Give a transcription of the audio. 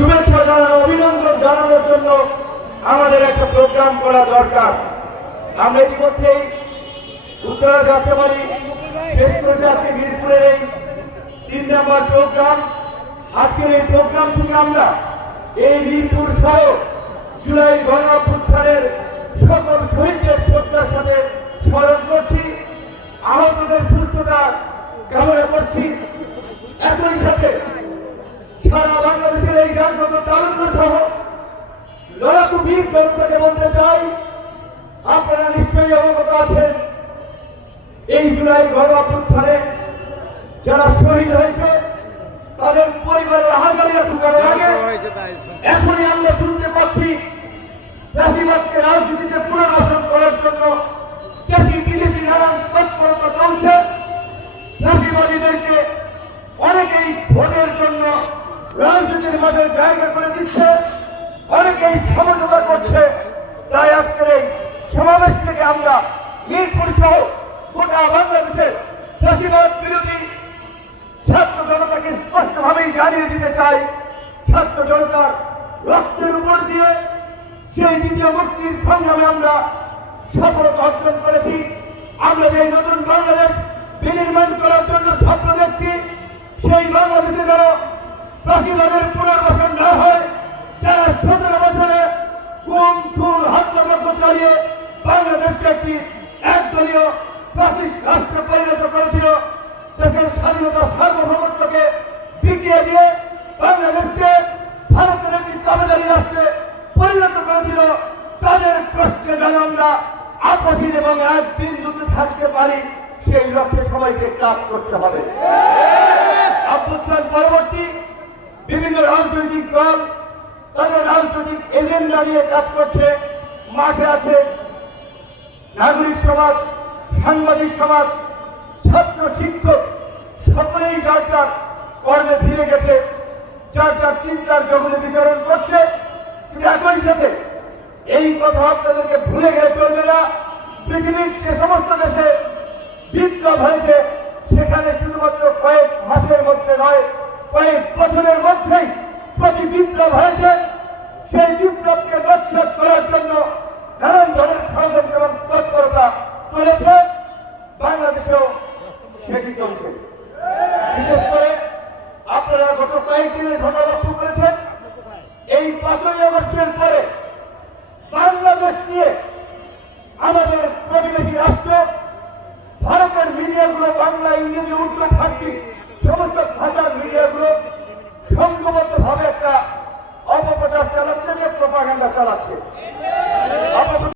শুভেচ্ছা জানানো, অভিনন্দন জানানোর জন্য আমাদের একটা প্রোগ্রাম করা দরকার। আমরা ইতিমধ্যেই উত্তরা যাত্রাবাড়ি, শেষ করেছে আজকে মিরপুরের এই তিন নম্বর প্রোগ্রাম আজকের এই প্রোগ্রাম থেকে আমরা এই মিরপুর সহ জুলাই গণ সকল শহীদদের শ্রদ্ধার সাথে স্মরণ করছি, আহতদের সুস্থতা কামনা করছি। একই সাথে জনতাকে বলতে চাই আপনারা নিশ্চয়ই অবগত আছেন এই জুলাই গণ অভ্যুত্থানে যারা শহীদ হয়েছে তাদের পরিবারের হাজারি আগে এখনই আমরা শুনতে পাচ্ছি চাষিবাদকে রাজনীতিতে পুনর্বাসন করার জন্য দেশি বিদেশি নানান তৎপরতা চলছে। চাষিবাদীদেরকে অনেকেই ভোটের জন্য রাজনীতির মাঝে জায়গা করে দিচ্ছে। অনেকেই সমঝোতা করছে। তাই আজকের এই সমাবেশ থেকে আমরা মিরপুর সহ গোটা বাংলাদেশের চাষিবাদ বিরোধী ছাত্র জনতাকে স্পষ্টভাবেই জানিয়ে দিতে চাই, ছাত্র জনতার রক্তের উপর দিয়ে সেই দ্বিতীয় মুক্তির সংগ্রামে আমরা সফলতা অর্জন করেছি। আমরা যে নতুন বাংলাদেশ বিনির্মাণ করার জন্য স্বপ্ন দেখছি, সেই বাংলাদেশে যেন প্রতিবাদের পুনর্বাসন না হয়, যারা সতেরো চালিয়ে বাংলাদেশকে একটি একদলীয় ফ্যাসিস্ট রাষ্ট্রে পরিণত করেছিল। দেশের স্বাধীনতা সার্বভৌমত্বকে বিকিয়ে দিয়ে বাংলাদেশকে ভারতের একটি দাবেদারি রাষ্ট্রে পরিণত করেছিল। তাদের প্রশ্নে যেন আমরা আপসীন এবং এক বিন্দুতে থাকতে পারি, সেই লক্ষ্যে সবাইকে কাজ করতে হবে। অভ্যুত্থান পরবর্তী বিভিন্ন রাজনৈতিক দল, তাদের রাজনৈতিক এজেন্ডা নিয়ে কাজ করছে। মাঠে আছে নাগরিক সমাজ, সাংবাদিক সমাজ, ছাত্র, শিক্ষক, সকলেই যার যার কর্মে ফিরে গেছে, যার যার চিন্তার জগতে বিচরণ করছে, কিন্তু একই সাথে এই কথা আপনাদেরকে ভুলে গেলে চলবে না। পৃথিবীর যে সমস্ত দেশে বিপ্লব হয়েছে, সেখানে শুধুমাত্র কয়েক মাসের মধ্যে নয়, কয়েক বছরের মধ্যেই প্রতি বিপ্লব হয়েছে। সেই বিপ্লবকে নচ্ছাদ করার জন্য নানান ধরনের ষড়যন্ত্র এবং তৎপরতা চলেছে। বাংলাদেশেও সেটি চলছে। বিশেষ করে আপনারা গত কয়েকদিনের ঘটনা লক্ষ্য করেছেন। এই পাঁচই আগস্টের পরে বাংলাদেশ নিয়ে আমাদের প্রতিবেশী রাষ্ট্র, ভারতের মিডিয়াগুলো, বাংলা, ইংরেজি, উর্দু, ফার্সি, সমস্ত ভাষার মিডিয়াগুলো সংঘবদ্ধ ভাবে একটা অপপ্রচার চালাচ্ছে নিয়ে প্রপাগান্ডা চালাচ্ছে।